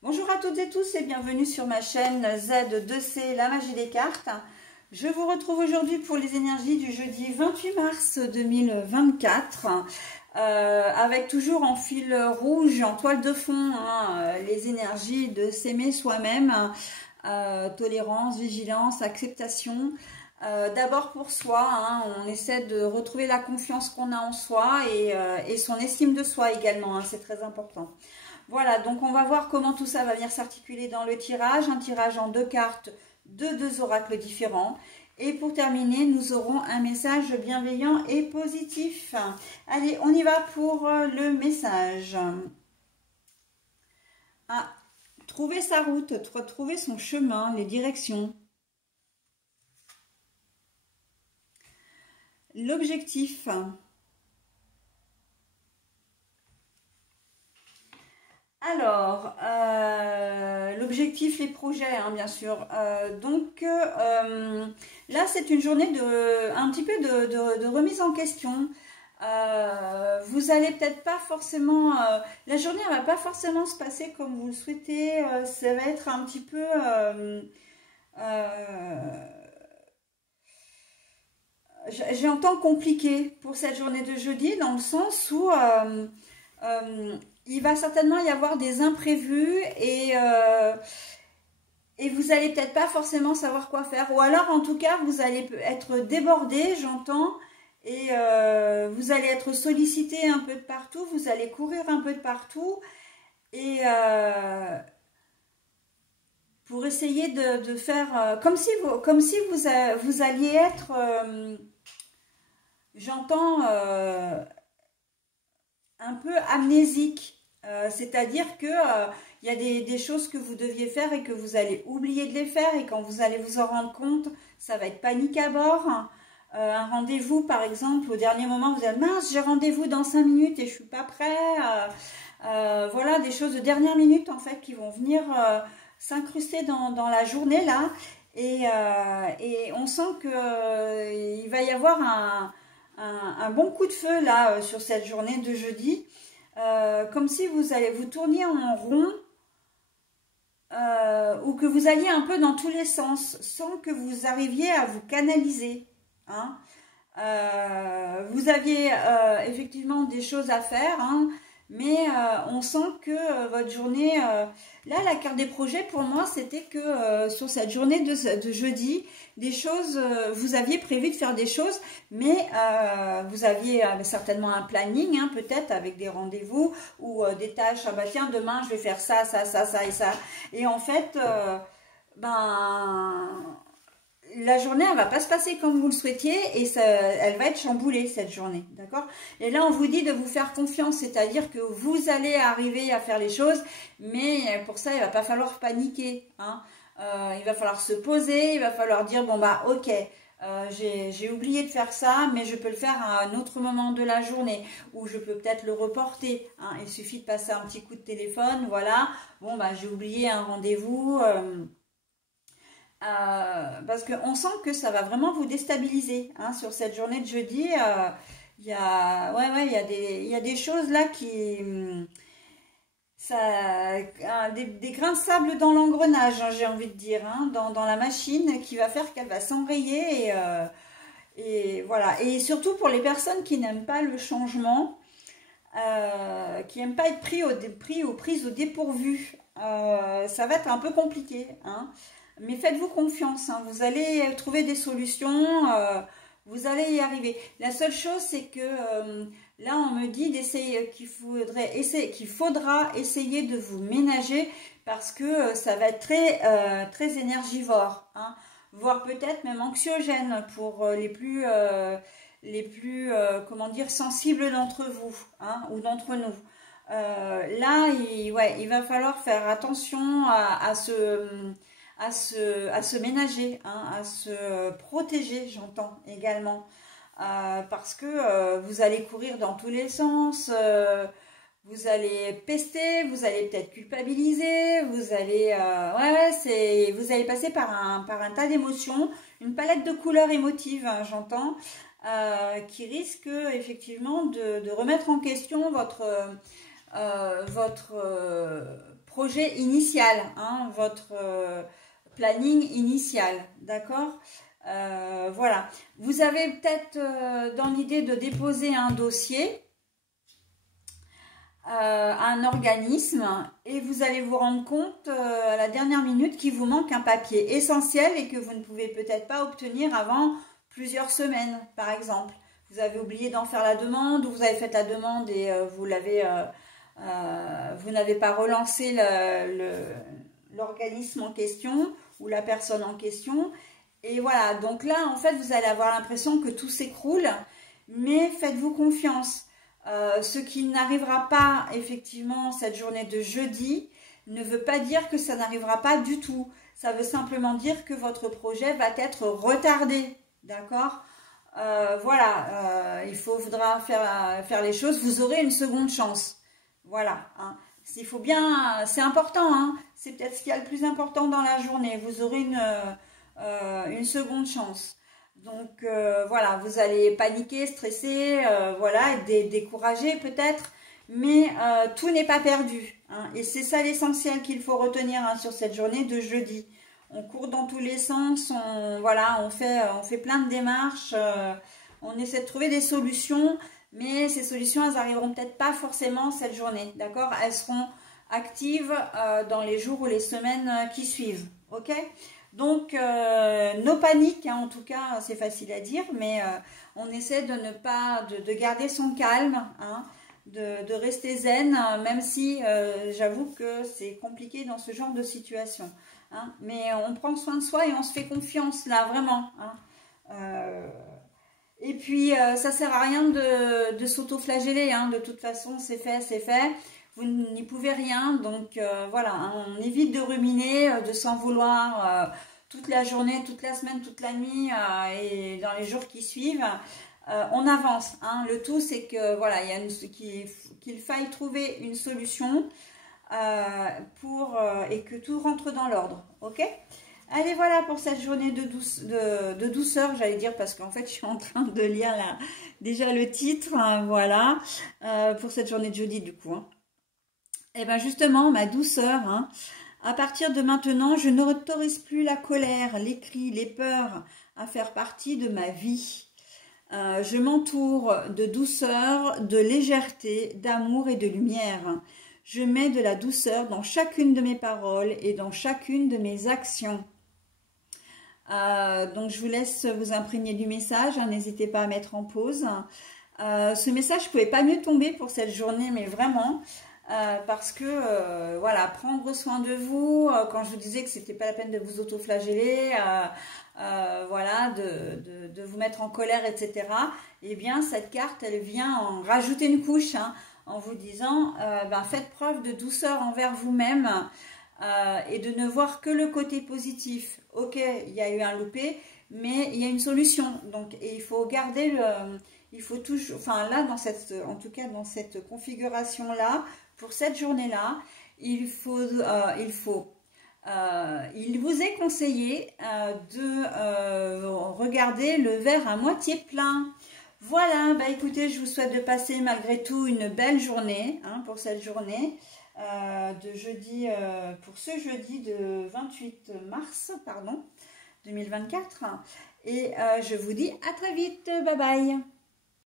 Bonjour à toutes et tous et bienvenue sur ma chaîne Z2C, la magie des cartes. Je vous retrouve aujourd'hui pour les énergies du jeudi 28 mars 2024 avec toujours en fil rouge, en toile de fond, les énergies de s'aimer soi-même, tolérance, vigilance, acceptation. D'abord pour soi, on essaie de retrouver la confiance qu'on a en soi et son estime de soi également, c'est très important. Voilà, donc on va voir comment tout ça va venir s'articuler dans le tirage. Un tirage en deux cartes de deux oracles différents. Et pour terminer, nous aurons un message bienveillant et positif. Allez, on y va pour le message. Trouver sa route, trouver son chemin, les directions. L'objectif. Alors, l'objectif, les projets, bien sûr. Là, c'est une journée un petit peu de remise en question. Vous allez peut-être pas forcément... la journée, elle va pas forcément se passer comme vous le souhaitez. Ça va être un petit peu... j'entends compliqué pour cette journée de jeudi, dans le sens où... il va certainement y avoir des imprévus et vous allez peut-être pas forcément savoir quoi faire. Ou alors, en tout cas, vous allez être débordé, j'entends, et vous allez être sollicité un peu de partout, vous allez courir un peu de partout, et pour essayer de faire comme si vous alliez être, j'entends, un peu amnésique. C'est-à-dire que il y a des choses que vous deviez faire et que vous allez oublier de les faire, et quand vous allez vous en rendre compte, ça va être panique à bord. Un rendez-vous, par exemple, au dernier moment, vous allez mince, j'ai rendez-vous dans 5 minutes et je suis pas prêt. Voilà, des choses de dernière minute en fait qui vont venir s'incruster dans la journée là, et on sent que il va y avoir un bon coup de feu là sur cette journée de jeudi. Comme si vous tourniez en rond, ou que vous alliez un peu dans tous les sens sans que vous arriviez à vous canaliser. Vous aviez effectivement des choses à faire, mais on sent que votre journée... là, la carte des projets, pour moi, c'était que sur cette journée de jeudi, des choses... vous aviez prévu de faire des choses, mais vous aviez certainement un planning, peut-être avec des rendez-vous ou des tâches. Ah bah tiens, demain, je vais faire ça, ça, ça, ça et ça. Et en fait, la journée, elle va pas se passer comme vous le souhaitiez, et elle va être chamboulée cette journée, d'accord? Et là, on vous dit de vous faire confiance, c'est-à-dire que vous allez arriver à faire les choses, mais pour ça, il va pas falloir paniquer, il va falloir se poser, il va falloir dire, bon bah ok, j'ai oublié de faire ça, mais je peux le faire à un autre moment de la journée, ou je peux peut-être le reporter, il suffit de passer un petit coup de téléphone, voilà, bon bah j'ai oublié un rendez-vous... parce qu'on sent que ça va vraiment vous déstabiliser sur cette journée de jeudi. Il y a des choses là qui... des grains de sable dans l'engrenage, j'ai envie de dire, dans la machine, qui va faire qu'elle va s'enrayer. Et voilà. Et surtout pour les personnes qui n'aiment pas le changement, qui n'aiment pas être prises au dépourvu, ça va être un peu compliqué, mais faites-vous confiance, vous allez trouver des solutions, vous allez y arriver. La seule chose, c'est que là, on me dit qu'il faudra essayer de vous ménager, parce que ça va être très énergivore, voire peut-être même anxiogène pour les plus comment dire, sensibles d'entre vous, ou d'entre nous. Là, il va falloir faire attention à se ménager, à se protéger, j'entends également, parce que vous allez courir dans tous les sens, vous allez pester, vous allez peut-être culpabiliser, vous allez vous allez passer par un tas d'émotions, une palette de couleurs émotives, j'entends, qui risque effectivement de remettre en question votre projet initial, hein, votre planning initial, d'accord? Voilà. Vous avez peut-être dans l'idée de déposer un dossier à un organisme et vous allez vous rendre compte à la dernière minute qu'il vous manque un papier essentiel et que vous ne pouvez peut-être pas obtenir avant plusieurs semaines, par exemple. Vous avez oublié d'en faire la demande ou vous avez fait la demande et vous n'avez pas relancé l'organisme en question ou la personne en question. Et voilà, donc là, en fait, vous allez avoir l'impression que tout s'écroule, mais faites-vous confiance. Ce qui n'arrivera pas, effectivement, cette journée de jeudi, ne veut pas dire que ça n'arrivera pas du tout. Ça veut simplement dire que votre projet va être retardé, d'accord? Voilà, il faudra faire les choses. Vous aurez une seconde chance. Voilà, hein. Il faut bien, c'est important, hein. C'est peut-être ce qu'il y a le plus important dans la journée. Vous aurez une seconde chance. Donc voilà, vous allez paniquer, stresser, voilà, être découragé peut-être, mais tout n'est pas perdu, hein. Et c'est ça l'essentiel qu'il faut retenir, hein, sur cette journée de jeudi. On court dans tous les sens, voilà, on fait plein de démarches, on essaie de trouver des solutions, mais ces solutions, elles n'arriveront peut-être pas forcément cette journée, d'accord? Elles seront actives dans les jours ou les semaines qui suivent, ok? Donc, nos paniques, hein, en tout cas, c'est facile à dire, mais on essaie de ne pas, de garder son calme, hein, de rester zen, même si j'avoue que c'est compliqué dans ce genre de situation, hein, mais on prend soin de soi et on se fait confiance, là, vraiment, hein. Et puis, ça sert à rien de s'auto-flageller, hein, de toute façon, c'est fait, c'est fait. Vous n'y pouvez rien, donc voilà, hein, on évite de ruminer, de s'en vouloir toute la journée, toute la semaine, toute la nuit et dans les jours qui suivent. On avance, hein. Le tout, c'est que voilà, qu'il faille trouver une solution et que tout rentre dans l'ordre, ok? Allez, voilà pour cette journée de douceur, j'allais dire, parce qu'en fait, je suis en train de lire déjà le titre, hein, voilà, pour cette journée de jeudi, du coup, hein. Et bien justement, ma douceur, hein, à partir de maintenant, je n'autorise plus la colère, les cris, les peurs à faire partie de ma vie. Je m'entoure de douceur, de légèreté, d'amour et de lumière. Je mets de la douceur dans chacune de mes paroles et dans chacune de mes actions. Donc je vous laisse vous imprégner du message, hein, n'hésitez pas à mettre en pause. Ce message ne pouvait pas mieux tomber pour cette journée, mais vraiment, parce que voilà, prendre soin de vous, quand je vous disais que c'était pas la peine de vous auto-flageller, voilà, de vous mettre en colère, etc. Eh bien, cette carte, elle vient en rajouter une couche, hein, en vous disant, ben, faites preuve de douceur envers vous-même et de ne voir que le côté positif. Ok, il y a eu un loupé, mais il y a une solution. Donc, et il faut garder il faut toujours, enfin là, en tout cas dans cette configuration-là, pour cette journée-là, il vous est conseillé de regarder le verre à moitié plein. Voilà, bah écoutez, je vous souhaite de passer malgré tout une belle journée, hein, pour cette journée de jeudi, pour ce jeudi de 28 mars, pardon, 2024. Et je vous dis à très vite, bye bye.